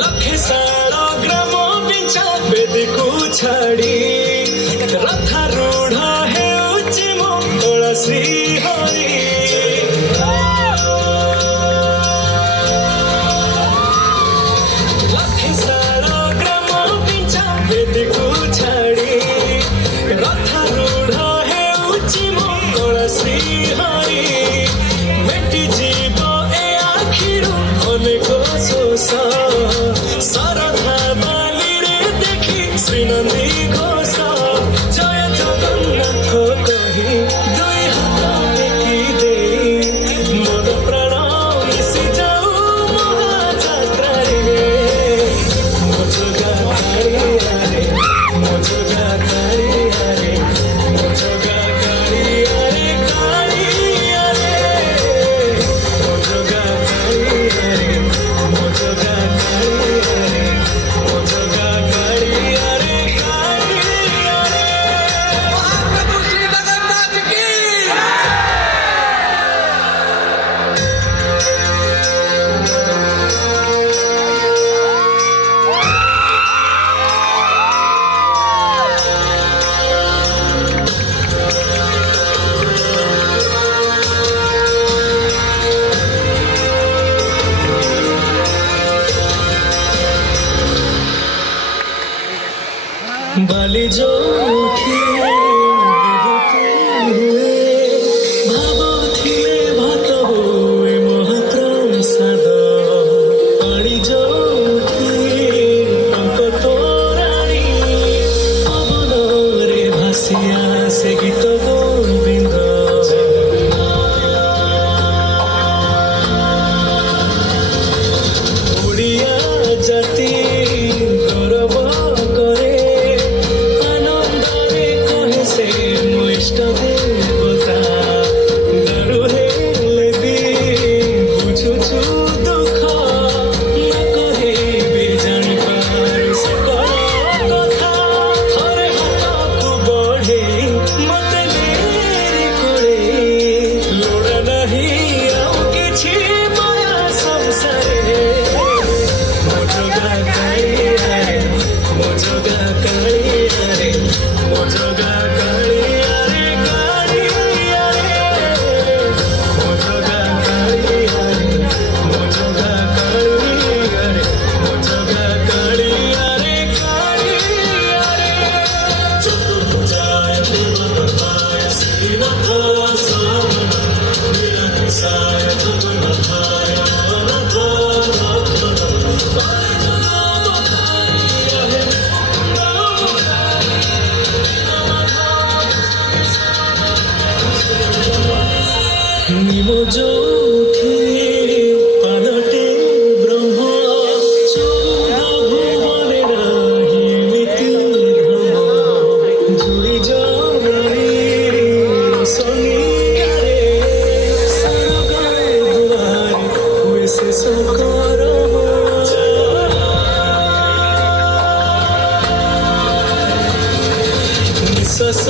लखे सारा ग्राम बिचा बेदीकू छाड़ी रथारूढ़ हेउछि मंगल श्री हरि लखे सारा ग्राम बिचा बेदीकू छाड़ी रथारूढ़ हेउछि मंगल श्री हरि मेटी जीव ए आखिरु अनेक शोष सरधा बालिरे देखी श्रीनंदी घोष जय जगन्नाथ कही दुई हाथ टेकी दे मोर प्राण मिशि जाऊ महाजात्रारे मो जोगा कालियारे मो जोगा कालियारे मो जोगा कालियारे कालियारे मो जोगा कालियारे मो जोगा कालियारे मो जोगा कालियारे कालियारे महाप्रभु श्री जगन्नाथ की बाली जो उठी विभूति हुए भावुथिले भात हुए महाप्रसाद पाणी जो उठी टंक तोराणी पवନରେ ଭାସିଆ ସେ ଗୀତ ଗୋବିନ୍ଦ ଓଡ଼ିଆ ଜାତି ଗୌରବ करे आनंदरे कहे से मो इष्ट देवता डरू हेले भी बुझुछु दुख न कहे भी जानी पार सकल कथा थरे हाथकू बढ़े मते नेरी कोड़े लोड़ा नहीं आउ किछि माया संसारे मो जोगा कालियारे मो जोगा कालियारे मो जोगा कालियारे कालियारे मो जोगा कालियारे मो जोगा कालियारे मो जोगा कालियारे कालियारे चतुर्भुजाय देवनाथाय श्रीनाथाय नीलकेशाय जगन्नाथाय निमो जो उठी पालटे ब्रह्म चौदह भुवने नाही नीति धर्म झुरी जरी शनियारे सरगरे दुआरे हुए से शंकर निश्वास